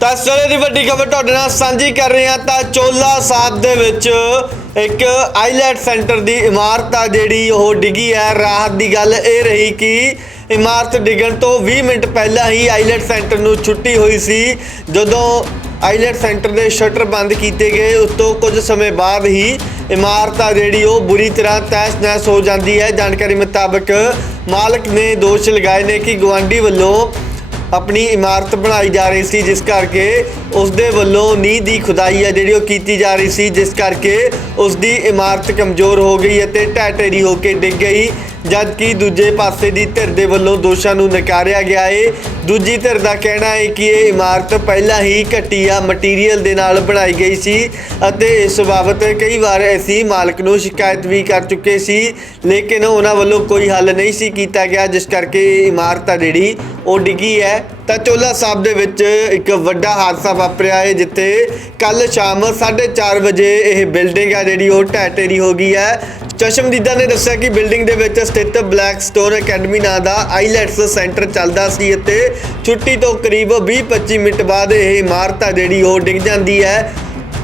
ਤਾਂ ਸਵੇਰੇ ਦੀ ਵੱਡੀ ਖਬਰ ਤੁਹਾਡੇ ਨਾਲ ਸਾਂਝੀ ਕਰ ਰਹੇ ਹਾਂ ਤਾਂ ਚੋਲਾ ਸਾਹਿਬ ਦੇ ਵਿੱਚ ਇੱਕ ਆਈਲੈਟ ਸੈਂਟਰ ਦੀ ਇਮਾਰਤ ਆ ਜਿਹੜੀ ਉਹ ਡਿੱਗੀ ਹੈ। ਰਾਹਤ ਦੀ ਗੱਲ ਇਹ ਰਹੀ ਕਿ ਇਮਾਰਤ ਡਿੱਗਣ ਤੋਂ 20 ਮਿੰਟ ਪਹਿਲਾਂ ਹੀ ਆਈਲੈਟ ਸੈਂਟਰ ਨੂੰ ਛੁੱਟੀ ਹੋਈ ਸੀ। ਜਦੋਂ ਆਈਲੈਟ ਸੈਂਟਰ ਦੇ ਸ਼ਟਰ ਬੰਦ ਕੀਤੇ ਗਏ, ਉਸ ਤੋਂ ਕੁਝ ਸਮੇਂ ਬਾਅਦ ਹੀ ਇਮਾਰਤ ਆ ਜਿਹੜੀ ਉਹ ਬੁਰੀ ਤਰ੍ਹਾਂ ਤਹਿਸ-ਨਹਿਸ ਹੋ ਜਾਂਦੀ ਹੈ। ਜਾਣਕਾਰੀ ਮੁਤਾਬਕ ਮਾਲਕ ਨੇ ਦੋਸ਼ ਲਗਾਏ ਨੇ ਕਿ ਗਵਾਂਢੀ ਵੱਲੋਂ ਆਪਣੀ ਇਮਾਰਤ ਬਣਾਈ ਜਾ ਰਹੀ ਸੀ, ਜਿਸ ਕਰਕੇ ਉਸ ਦੇ ਵੱਲੋਂ ਨੀਂਹ ਦੀ ਖੁਦਾਈ ਹੈ ਜਿਹੜੀ ਉਹ ਕੀਤੀ ਜਾ ਰਹੀ ਸੀ, ਜਿਸ ਕਰਕੇ ਉਸ ਦੀ ਇਮਾਰਤ ਕਮਜ਼ੋਰ ਹੋ ਗਈ ਅਤੇ ਢਹਿ ਢੇਰੀ ਹੋ ਕੇ ਡਿੱਗ ਗਈ। ਜਦਕਿ ਦੂਜੇ ਪਾਸੇ ਦੀ ਧਿਰ ਦੇ ਵੱਲੋਂ ਦੋਸ਼ਾਂ ਨੂੰ ਨਕਾਰਿਆ ਗਿਆ ਏ। ਦੂਜੀ ਧਿਰ ਦਾ ਕਹਿਣਾ ਹੈ ਕਿ ਇਹ ਇਮਾਰਤ ਪਹਿਲਾਂ ਹੀ ਘਟੀਆ ਮਟੀਰੀਅਲ ਦੇ ਨਾਲ ਬਣਾਈ ਗਈ ਸੀ ਅਤੇ ਇਸ ਬਾਬਤ ਕਈ ਵਾਰ ਅਸੀਂ ਮਾਲਕ ਨੂੰ ਸ਼ਿਕਾਇਤ ਵੀ ਕਰ ਚੁੱਕੇ ਸੀ। ਲੇਕਿਨ ਉਹਨਾਂ ਵੱਲੋਂ ਕੋਈ ਹੱਲ ਨਹੀਂ ਸੀ ਕੀਤਾ ਗਿਆ, ਜਿਸ ਕਰਕੇ ਇਹ ਇਮਾਰਤ ਆ ਜਿਹੜੀ, ਉਹ ਡਿੱਗੀ ਹੈ। ਤਾਂ ਚੋਲਾ ਸਾਹਿਬ ਦੇ ਵਿੱਚ ਇੱਕ ਵੱਡਾ ਹਾਦਸਾ ਵਾਪਰਿਆ ਹੈ ਜਿੱਥੇ ਕੱਲ ਸ਼ਾਮ 4:30 ਵਜੇ ਇਹ ਬਿਲਡਿੰਗ ਆ ਜਿਹੜੀ, ਉਹ ਢਹਿ ਢੇਰੀ ਹੋ ਗਈ ਹੈ। ਚਸ਼ਮਦੀਦਾ ਨੇ ਦੱਸਿਆ ਕਿ ਬਿਲਡਿੰਗ ਦੇ ਵਿੱਚ ਸਥਿਤ ਬਲੈਕ ਸਟੋਨ ਅਕੈਡਮੀ ਨਾਂ ਦਾ ਆਈਲੈਟਸ ਸੈਂਟਰ ਚੱਲਦਾ ਸੀ ਅਤੇ ਛੁੱਟੀ ਤੋਂ ਕਰੀਬ 20-25 ਮਿੰਟ ਬਾਅਦ ਇਹ ਇਮਾਰਤ ਆ ਜਿਹੜੀ ਉਹ ਡਿੱਗ ਜਾਂਦੀ ਹੈ।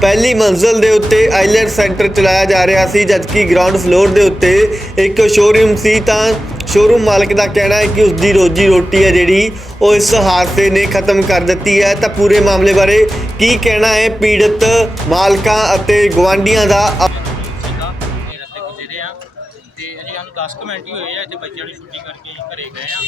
ਪਹਿਲੀ ਮੰਜ਼ਲ ਦੇ ਉੱਤੇ ਆਈਲੈਟ ਸੈਂਟਰ ਚਲਾਇਆ ਜਾ ਰਿਹਾ ਸੀ, ਜਦਕਿ ਗਰਾਊਂਡ ਫਲੋਰ ਦੇ ਉੱਤੇ ਇੱਕ ਸ਼ੋਰੂਮ ਸੀ। ਤਾਂ ਸ਼ੋਰੂਮ ਮਾਲਕ ਦਾ ਕਹਿਣਾ ਹੈ ਕਿ ਉਸ ਦੀ ਰੋਜੀ ਰੋਟੀ ਹੈ ਜਿਹੜੀ ਉਹ ਇਸ ਹਾਦਸੇ ਨੇ ਖਤਮ ਕਰ ਦਿੱਤੀ ਹੈ। ਤਾਂ ਪੂਰੇ ਮਾਮਲੇ ਬਾਰੇ ਕੀ ਕਹਿਣਾ ਹੈ ਪੀੜਤ ਮਾਲਕਾਂ ਅਤੇ ਗਵਾਂਢੀਆਂ ਦਾ 10 ਕੁ ਮਿੰਟ ਹੀ ਹੋਏ ਆ ਇੱਥੇ ਬੱਚਿਆਂ ਨੂੰ ਛੁੱਟੀ ਕਰਕੇ ਅਸੀਂ ਘਰੇ ਗਏ ਆ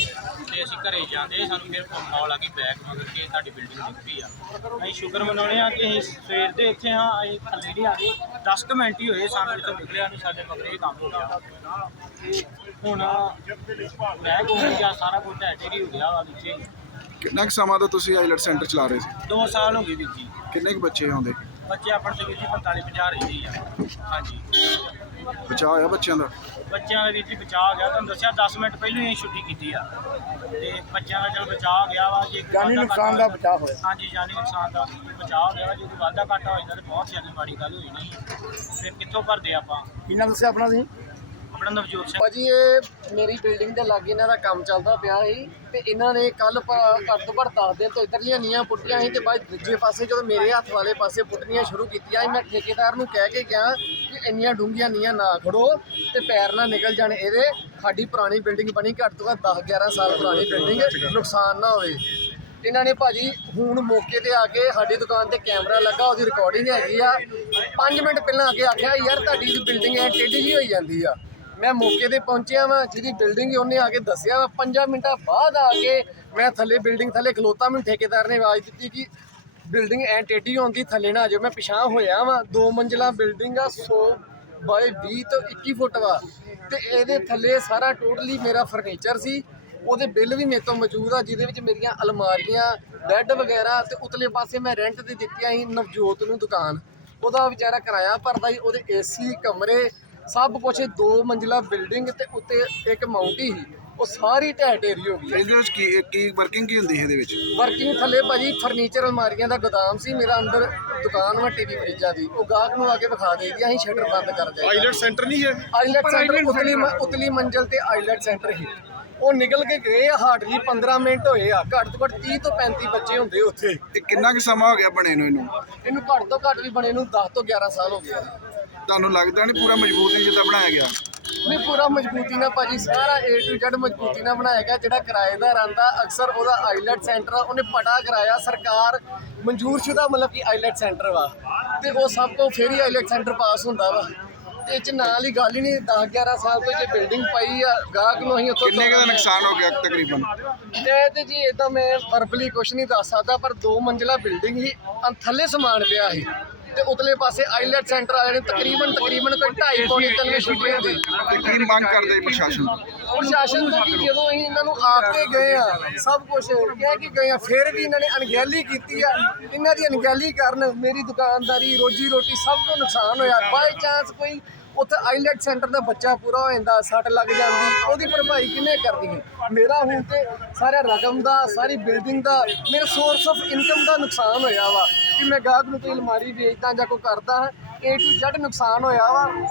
ਤੇ ਅਸੀਂ ਘਰੇ ਜਾਂਦੇ ਸਾਨੂੰ ਫਿਰ ਕਾਲ ਆ ਗਈ ਬੈਕ ਮਗਰ ਕੇ ਤੁਹਾਡੀ ਬਿਲਡਿੰਗ ਡਿੱਗ ਪਈ ਆ। ਅਸੀਂ ਸ਼ੁਕਰ ਮਨਾਉਣੇ ਆ ਕਿ ਅਸੀਂ ਸਵੇਰ ਦੇ ਇੱਥੇ ਆ ਅਸੀਂ ਥੱਲੇ ਨਹੀਂ ਆ ਗਏ 10 ਕੁ ਮਿੰਟ ਹੀ ਹੋਏ ਸਾਨੂੰ ਇੱਥੋਂ ਨਿਕਲਿਆ ਨੂੰ ਸਾਡੇ ਮਗਰ ਇਹ ਕੰਮ ਹੋ ਗਿਆ। ਹੁਣ ਬੈਗ ਹੋ ਗਿਆ ਸਾਰਾ ਕੁਝ ਢਹਿ ਹੋ ਗਿਆ ਵਾ ਵਿੱਚੇ। ਕਿੰਨਾ ਕੁ ਸਮਾਂ ਤੋਂ ਤੁਸੀਂ ਆਈਲੈਟ ਸੈਂਟਰ ਚਲਾ ਰਹੇ ਸੀ? 2 ਸਾਲ ਹੋ ਗਏ ਵੀਰ ਜੀ। ਕਿੰਨੇ ਕੁ ਬੱਚੇ ਆਉਂਦੇ? ਬੱਚੇ ਆਪਣੇ ਤੇ ਵੀਰ ਜੀ 45 50 ਰਹਿੰਦੇ ਆ। ਹਾਂਜੀ। ਬਚਾਅ ਹੋਇਆ ਬੱਚਿਆਂ ਦਾ? ਬੱਚਿਆਂ ਦਾ ਵੀਰ ਜੀ ਬਚਾਅ ਗਿਆ। ਤੁਹਾਨੂੰ ਦੱਸਿਆ 10 ਮਿੰਟ ਪਹਿਲਾਂ ਹੀ ਛੁੱਟੀ ਕੀਤੀ ਆ। ਤੇ ਬੱਚਿਆਂ ਦਾ ਚਲ ਬਚਾਅ ਗਿਆ ਵਾ ਜੇ ਜਾਨੀ ਨੁਕਸਾਨ ਦਾ ਬਚਾਅ ਹੋਇਆ। ਹਾਂਜੀ ਜਾਨੀ ਨੁਕਸਾਨ ਦਾ ਬਚਾਅ ਹੋ ਗਿਆ ਵਾ ਜੇ ਕੋਈ ਵਾਧਾ ਘਾਟਾ ਹੋ ਜਾਂਦਾ ਤੇ ਬਹੁਤ ਜ਼ਿਆਦਾ ਮਾੜੀ ਗੱਲ ਹੋਈ ਨਹੀਂ। ਫਿਰ ਕਿੱਥੋਂ ਭਰਦੇ ਆਪਾਂ? ਕੀ ਨਾਮ ਦੱਸਿਆ ਆਪਣਾ ਤੁਸੀਂ? ਆਪਣਾ ਨਵਜੋਤ ਸਿੰਘ। ਭਾਜੀ, ਇਹ ਮੇਰੀ ਬਿਲਡਿੰਗ ਦੇ ਲਾਗੇ ਇਹਨਾਂ ਦਾ ਕੰਮ ਚੱਲਦਾ ਪਿਆ ਸੀ ਤੇ ਇਹਨਾਂ ਨੇ ਕੱਲ ਘੱਟ ਤੋਂ ਘੱਟ 10 ਦਿਨ ਤੋਂ ਇੱਧਰਲੀਆਂ ਨੀਆਂ ਪੁੱਟੀਆਂ ਸੀ ਤੇ ਬਾਅਦ ਦੂਜੇ ਪਾਸੇ ਜਦੋਂ ਮੇਰੇ ਹੱਥ ਵਾਲੇ ਪਾਸੇ ਪੁੱਟਣੀਆਂ ਸ਼ੁਰੂ ਕੀਤੀਆਂ ਮੈਂ ਠੇਕੇਦਾਰ ਨੂੰ ਕਹਿ ਕੇ ਗਿਆ ਕਿ ਇੰਨੀਆਂ ਡੂੰਘੀਆਂ ਨੀਆਂ ਨਾ ਖੜੋ ਤੇ ਪੈਰ ਨਾ ਨਿਕਲ ਜਾਣ ਇਹਦੇ। ਸਾਡੀ ਪੁਰਾਣੀ ਬਿਲਡਿੰਗ ਬਣੀ ਘੱਟ ਤੋਂ ਘੱਟ 10 11 ਸਾਲ ਪੁਰਾਣੀ ਬਿਲਡਿੰਗ, ਨੁਕਸਾਨ ਨਾ ਹੋਵੇ। ਇਹਨਾਂ ਨੇ ਭਾਜੀ ਹੁਣ ਮੌਕੇ ਤੇ ਆ ਕੇ ਸਾਡੀ ਦੁਕਾਨ ਤੇ ਕੈਮਰਾ ਲੱਗਾ, ਉਹਦੀ ਰਿਕਾਰਡਿੰਗ ਹੈਗੀ ਆ। 5 ਮਿੰਟ ਪਹਿਲਾਂ ਆ ਕੇ ਆਖਿਆ, ਯਾਰ, ਤੁਹਾਡੀ ਬਿਲਡਿੰਗ ਐ ਟੇਢੀ ਜੀ ਹੋਈ ਜਾਂਦੀ ਆ। ਮੈਂ ਮੌਕੇ ਤੇ ਪਹੁੰਚਿਆ ਵਾਂ, ਜਿਹਦੀ ਬਿਲਡਿੰਗ ਉਹਨੇ ਆ ਕੇ ਦੱਸਿਆ ਵਾ। 5 ਮਿੰਟਾਂ ਬਾਅਦ ਆ ਕੇ ਮੈਂ ਥੱਲੇ ਬਿਲਡਿੰਗ ਥੱਲੇ ਖਲੋਤਾ, ਮੈਨੂੰ ਠੇਕੇਦਾਰ ਨੇ ਆਵਾਜ਼ ਦਿੱਤੀ ਕਿ ਬਿਲਡਿੰਗ ਐ ਟੇਢੀ ਹੋਉਂਦੀ ਥੱਲੇ ਨਾ ਆ ਜਾਓ। ਮੈਂ ਪਿਛਾਂ ਹੋਇਆ ਵਾਂ, ਦੋ ਮੰਜ਼ਿਲਾ ਬਿਲਡਿੰਗ ਆ 100 ਬਾਏ 20 ਤੋਂ 21 ਫੁੱਟ ਵਾ। ਤੇ ਇਹਦੇ ਥੱਲੇ ਸਾਰਾ ਟੋਟਲੀ ਮੇਰਾ ਫਰਨੀਚਰ ਸੀ। ਉਹਦੇ ਬਿੱਲ ਵੀ ਮੇਰੇ ਤੋਂ ਮੌਜੂਦ ਆ, ਜਿਹਦੇ ਵਿੱਚ ਮੇਰੀਆਂ ਅਲਮਾਰੀਆਂ ਬੈੱਡ ਵਗੈਰਾ ਤੇ ਉਤਲੇ ਪਾਸੇ ਮੈਂ ਰੈਂਟ ਤੇ ਦਿੱਤੀਆਂ ਸੀ ਨਵਜੋਤ ਨੂੰ ਦੁਕਾਨ। ਉਹਦਾ ਵਿਚਾਰਾ ਕਿਰਾਇਆ ਭਰਦਾ ਸੀ, ਉਹਦੇ ਏਸੀ ਕਮਰੇ ਸਭ ਕੁਝ ਦੋ ਮੰਜ਼ਿਲਾ ਬਿਲਡਿੰਗ ਤੇ ਉੱਤੇ ਇੱਕ ਮਾਉਂਟੀ ਸੀ। ਉਹ ਸਾਰੀ ਢਹਿ ਢੇਰੀ ਹੋ ਗਈ। ਇਹਦੇ ਵਿੱਚ ਕੀ ਕੀ ਵਰਕਿੰਗ ਕੀ ਹੁੰਦੀ ਹੈ ਇਹਦੇ ਵਿੱਚ? ਵਰਕਿੰਗ ਥੱਲੇ ਭਾਜੀ ਫਰਨੀਚਰ ਅਲਮਾਰੀਆਂ ਦਾ ਗੋਦਾਮ ਸੀ ਮੇਰਾ ਅੰਦਰ ਦੁਕਾਨ ਵਾ ਟੀਵੀ ਫਰਿੱਜਾਂ ਦੀ। ਉਹ ਗਾਹਕ ਨੂੰ ਆ ਕੇ ਵਿਖਾ ਦੇਈਦੀ ਅਸੀਂ ਸ਼ਟਰ ਬੰਦ ਕਰ ਜਾਈਦਾ ਆਈਲੈਟ ਸੈਂਟਰ ਨਹੀਂ ਹੈ? ਆਈਲੈਟ ਸੈਂਟਰ ਉਤਲੀ ਮ- ਉਤਲੀ ਮੰਜ਼ਲ ਤੇ ਆਈਲੈਟ ਸੈਂਟਰ ਹੀ। ਉਹ ਨਿਕਲ ਕੇ ਗਏ ਆ ਹਾਰਡਲੀ 15 ਮਿੰਟ ਹੋਏ ਆ। ਘੱਟ ਤੋਂ ਘੱਟ 30 ਤੋਂ 35 ਬੱਚੇ ਹੁੰਦੇ ਉੱਥੇ। ਇਹ ਕਿੰਨਾ ਕੁ ਸਮਾਂ ਹੋ ਗਿਆ ਬਣੇ ਨੂੰ ਇਹਨੂੰ? ਇਹਨੂੰ ਘੱਟ ਤੋਂ ਘੱਟ ਵੀ ਬਣੇ ਨੂੰ 10 ਤੋਂ 11 ਸਾਲ ਹੋ ਗਏ ਆ। ਤੁਹਾਨੂੰ ਲੱਗਦਾ ਨਹੀਂ ਪੂਰਾ ਮਜ਼ਬੂਤ ਨਹੀਂ ਜਿੱਦਾਂ ਬਣਾਇਆ ਗਿਆ? ਨਹੀਂ ਪੂਰਾ ਮਜ਼ਬੂਤੀ ਨਾਲ ਭਾਜੀ ਸਾਰਾ A to Z ਮਜ਼ਬੂਤੀ ਨਾਲ ਬਣਾਇਆ ਗਿਆ ਜਿਹੜਾ ਕਿਰਾਏਦਾਰ ਆਂਦਾ ਅਕਸਰ ਉਹਦਾ ਆਈਲੈਟ ਸੈਂਟਰ ਉਹਨੇ ਪਟਾ ਕਰਾਇਆ ਸਰਕਾਰ ਮਨਜ਼ੂਰਸ਼ੁਦਾ ਮਤਲਬ ਕਿ ਆਈਲੈਟ ਸੈਂਟਰ ਵਾ। ਤੇ ਉਹ ਸਭ ਤੋਂ ਫਿਰ ਹੀ ਆਈਲੈਟ ਸੈਂਟਰ ਪਾਸ ਹੁੰਦਾ ਵਾ। ਤੇ ਇਹ ਚ ਨਾਲ ਹੀ ਗੱਲ ਹੀ ਨਹੀਂ 10 11 ਸਾਲ ਤੋਂ ਜੇ ਬਿਲਡਿੰਗ ਪਈ ਆ ਗਾਹਕ ਨੂੰ ਅਸੀਂ ਉੱਥੋਂ ਕਿੰਨੇ ਕੁ ਦਾ ਨੁਕਸਾਨ ਹੋ ਗਿਆ ਤਕਰੀਬਨ? ਇਹ ਤੇ ਜੀ ਇਦਾਂ ਮੈਂ ਵਰਬਲੀ ਕੁਝ ਨਹੀਂ ਦੱਸ ਸਕਦਾ ਪਰ ਦੋ ਮੰਜ਼ਿਲਾ ਬਿਲਡਿੰਗ ਹੀ ਥੱਲੇ ਸਮਾਨ ਪਿਆ ਸੀ। ਤੇ ਉਤਲੇ ਪਾਸੇ ਆਈਲੈਟ ਸੈਂਟਰ ਵਾਲੇ ਨੇ ਤਕਰੀਬਨ ਤਕਰੀਬਨ ਕੋਈ 2.5 ਪੌਣੇ ਤਿੰਨ ਵਜੇ ਛੁੱਟੀ ਹੁੰਦੀ। ਤੇ ਕੀ ਮੰਗ ਕਰਦੇ ਪ੍ਰਸ਼ਾਸਨ ਤੋਂ? ਪ੍ਰਸ਼ਾਸਨ ਕਿ ਜਦੋਂ ਅਸੀਂ ਇਹਨਾਂ ਨੂੰ ਆਪ ਕੇ ਗਏ ਆ ਸਭ ਕੁਝ ਕਹਿ ਕੇ ਗਏ ਆ ਫਿਰ ਵੀ ਇਹਨਾਂ ਨੇ ਅਣਗਹਿਲੀ ਕੀਤੀ ਆ। ਇਹਨਾਂ ਦੀ ਅਣਗਹਿਲੀ ਕਾਰਨ ਮੇਰੀ ਦੁਕਾਨਦਾਰੀ ਰੋਜੀ ਰੋਟੀ ਸਭ ਤੋਂ ਨੁਕਸਾਨ ਹੋਇਆ। ਬਾਈ ਚਾਂਸ ਕੋਈ ਉੱਥੇ ਆਈਲੈਟ ਸੈਂਟਰ ਦਾ ਬੱਚਾ ਪੂਰਾ ਹੋ ਜਾਂਦਾ ਸੱਟ ਲੱਗ ਜਾਂਦੀ ਉਹਦੀ ਭਰਪਾਈ ਕਿੰਨੇ ਕਰਦੀ ਹੈ? ਮੇਰਾ ਹੁਣ ਤੇ ਸਾਰਾ ਰਕਮ ਦਾ ਸਾਰੀ ਬਿਲਡਿੰਗ ਦਾ ਮੇਰਾ ਸੋਰਸ ਆਫ ਇਨਕਮ ਦਾ ਨੁਕਸਾਨ ਹੋਇਆ ਵਾ। ਕਿ ਮੈਂ ਗਾਹਕ ਨੂੰ ਕੋਈ ਅਲਮਾਰੀ ਵੇਚਦਾ ਜਾਂ ਕੋਈ ਕਰਦਾ A ਟੂ Z ਨੁਕਸਾਨ ਹੋਇਆ ਵਾ।